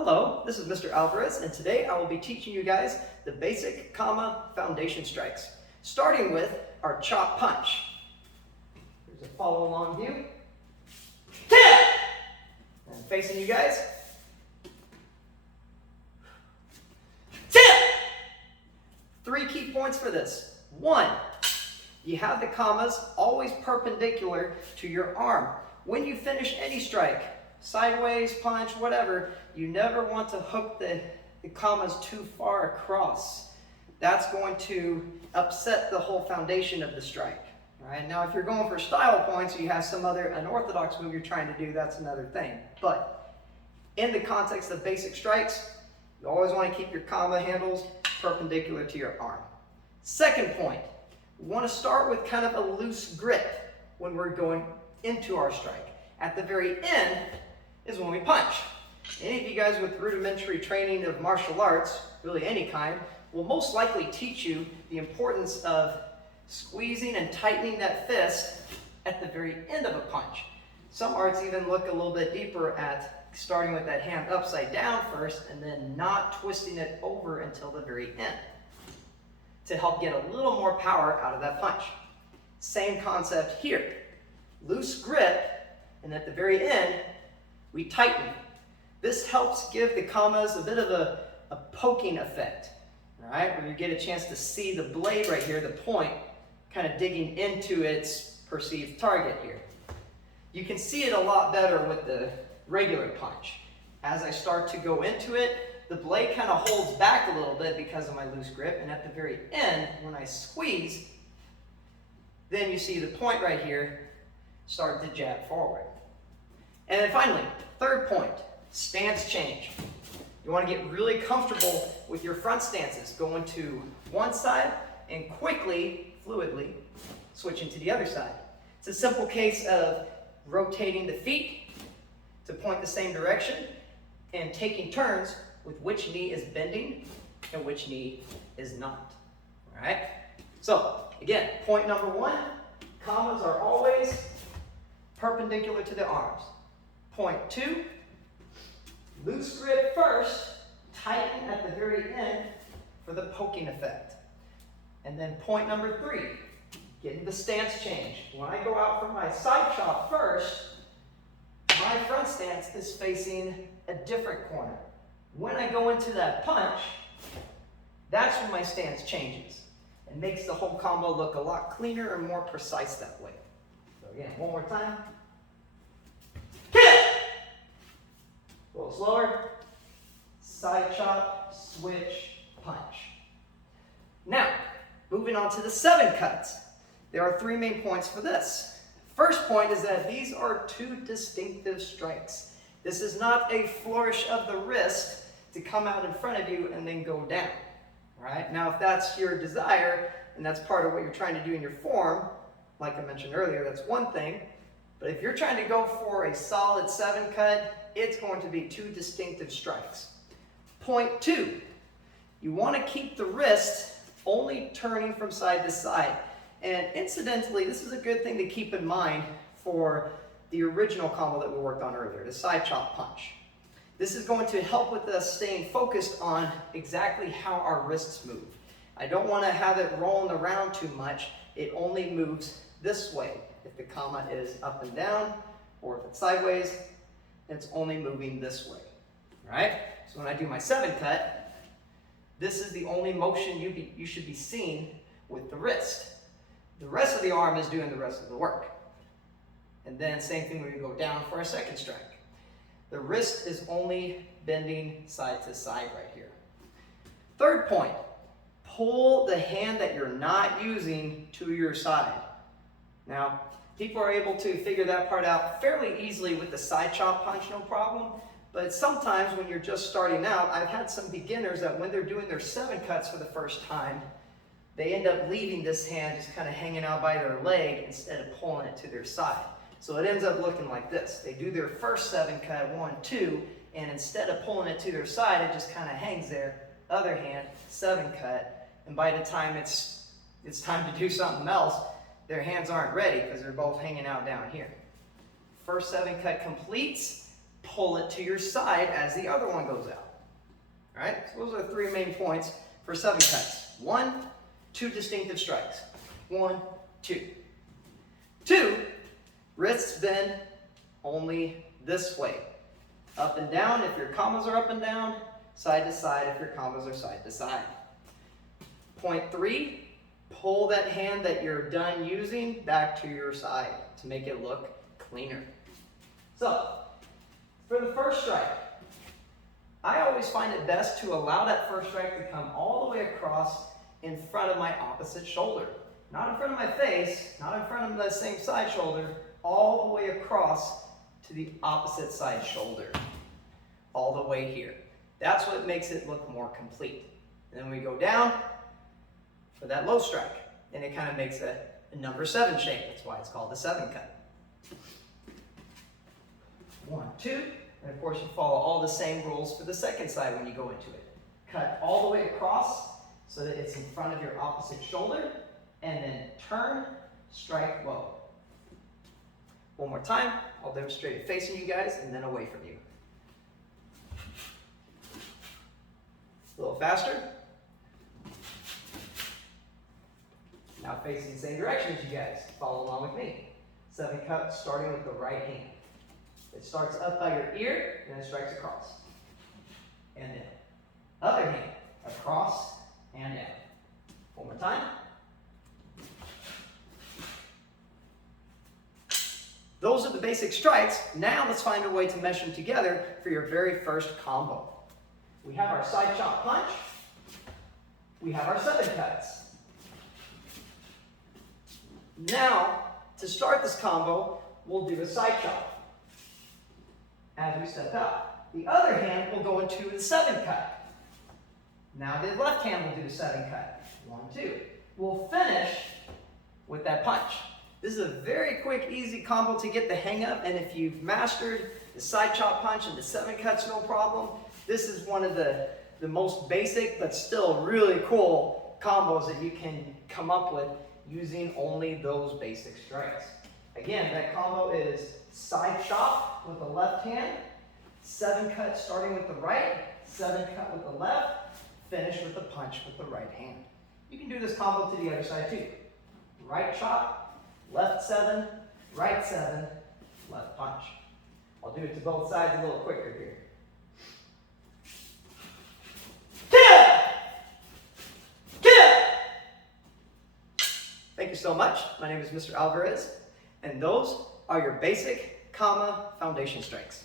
Hello, this is Mr. Alvarez, and today I will be teaching you guys the basic kama foundation strikes, starting with our chop punch. Here's a follow along view. And facing you guys. Three key points for this. One, you have the kamas always perpendicular to your arm. When you finish any strike, sideways, punch, whatever, you never want to hook the kamas too far across. That's going to upset the whole foundation of the strike. All right? Now, if you're going for style points or you have some other unorthodox move you're trying to do, that's another thing. But in the context of basic strikes, you always want to keep your kama handles perpendicular to your arm. Second point, we want to start with kind of a loose grip when we're going into our strike. At the very end is when we punch. Any of you guys with rudimentary training of martial arts, really any kind, will most likely teach you the importance of squeezing and tightening that fist at the very end of a punch. Some arts even look a little bit deeper at starting with that hand upside down first and then not twisting it over until the very end to help get a little more power out of that punch. Same concept here. Loose grip, and at the very end, we tighten. This helps give the kamas a bit of a poking effect, all right? Where you get a chance to see the blade right here, the point, kind of digging into its perceived target here. You can see it a lot better with the regular punch. As I start to go into it, the blade kind of holds back a little bit because of my loose grip, and at the very end, when I squeeze, then you see the point right here start to jab forward. And then finally, third point, stance change. You want to get really comfortable with your front stances, going to one side and quickly, fluidly, switching to the other side. It's a simple case of rotating the feet to point the same direction and taking turns with which knee is bending and which knee is not. All right? So, again, point number one, kamas are always perpendicular to the arms. Point two, loose grip first, tighten at the very end for the poking effect. And then point number three, getting the stance change. When I go out for my side chop first, my front stance is facing a different corner. When I go into that punch, that's when my stance changes. It makes the whole combo look a lot cleaner and more precise that way. So again, one more time. Hit! A little slower. Side chop, switch, punch. Now, moving on to the 7 cuts. There are 3 main points for this. First point is that these are 2 distinctive strikes. This is not a flourish of the wrist to come out in front of you and then go down. Right? Now, if that's your desire and that's part of what you're trying to do in your form, like I mentioned earlier, that's one thing. But if you're trying to go for a solid 7 cut, it's going to be 2 distinctive strikes. Point 2, you want to keep the wrist only turning from side to side. And incidentally, this is a good thing to keep in mind for the original combo that we worked on earlier, the side chop punch. This is going to help with us staying focused on exactly how our wrists move. I don't want to have it rolling around too much. It only moves this way. If the kama is up and down, or if it's sideways, it's only moving this way. All right? So when I do my 7 cut, this is the only motion you should be seeing with the wrist. The rest of the arm is doing the rest of the work. And then same thing when we go down for our 2nd strike. The wrist is only bending side to side right here. Third point, pull the hand that you're not using to your side. Now, people are able to figure that part out fairly easily with the side chop punch, no problem. But sometimes when you're just starting out, I've had some beginners that when they're doing their 7 cuts for the first time, they end up leaving this hand just kind of hanging out by their leg instead of pulling it to their side. So it ends up looking like this. They do their first 7 cut, 1, 2, and instead of pulling it to their side, it just kind of hangs there. Other hand, 7 cut, and by the time it's time to do something else, their hands aren't ready because they're both hanging out down here. First 7 cut completes, pull it to your side as the other one goes out. All right, so those are the 3 main points for 7 cuts. 1, 2 distinctive strikes. 1, 2. 2, wrists bend only this way. Up and down if your combos are up and down, side to side if your combos are side to side. Point 3, pull that hand that you're done using back to your side to make it look cleaner. So, for the first strike, I always find it best to allow that first strike to come all the way across in front of my opposite shoulder. Not in front of my face, not in front of the same side shoulder, all the way across to the opposite side shoulder. All the way here. That's what makes it look more complete. And then we go down for that low strike. And it kind of makes a number 7 shape. That's why it's called the 7 cut. 1, 2. And of course you follow all the same rules for the second side when you go into it. Cut all the way across so that it's in front of your opposite shoulder. And then turn, strike low. One more time. I'll demonstrate it facing you guys and then away from you. A little faster. Now facing the same direction as you guys. Follow along with me. 7 cut starting with the right hand. It starts up by your ear and then strikes across. And down. Other hand. Across and down. One more time. Those are the basic strikes. Now let's find a way to mesh them together for your very first combo. We have our side chop punch. We have our 7 cuts. Now, to start this combo, we'll do a side chop as we step out. The other hand will go into the 7 cut. Now the left hand will do the 7 cut. 1, 2. We'll finish with that punch. This is a very quick, easy combo to get the hang of, and if you've mastered the side chop punch and the 7 cuts, no problem. This is one of the most basic, but still really cool combos that you can come up with using only those basic strikes. Again, that combo is side chop with the left hand, 7 cut starting with the right, 7 cut with the left, finish with the punch with the right hand. You can do this combo to the other side too. Right chop, left 7, right 7, left punch. I'll do it to both sides a little quicker here. Thank you so much. My name is Mr. Alvarez, and those are your basic Kama foundation strikes.